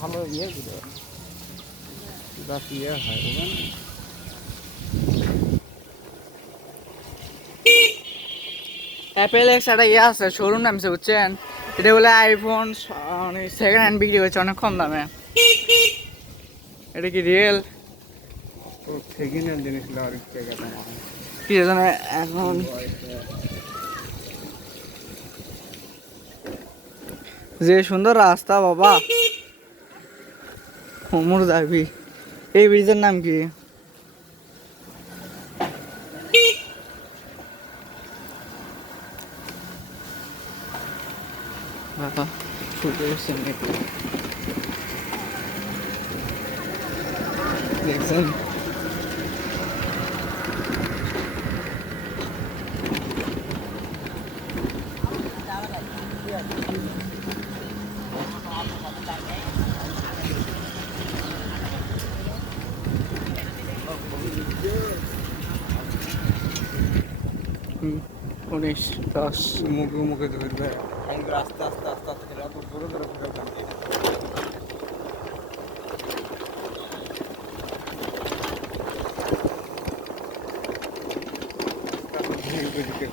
ভালো ইয়ে করে গাছ ইয়ে হয় বুঝলেন। অ্যাপেল এক্স একটা ইয়ে আছে শোরুম নামছে বুঝছেন, এটা বলে আইফোন মানে সেকেন্ড হ্যান্ড বিক্রি হচ্ছে অনেক কম দামে। এটা কি রিয়েল? তো সেকেন্ড হ্যান্ড জিনিসগুলো আর একটু জায়গা দাম হয়। কি জানে এখন যে সুন্দর রাস্তা বাবা, হোমর যাবি। এই ব্রিজের নাম কি? বাবা ছুটে এসছে দেখছেন। হুম, 19 10 মুখে মুখে ধরবে আস্তে আস্তে আস্তে আস্তে করে এত জোরে জোরে ঘুরে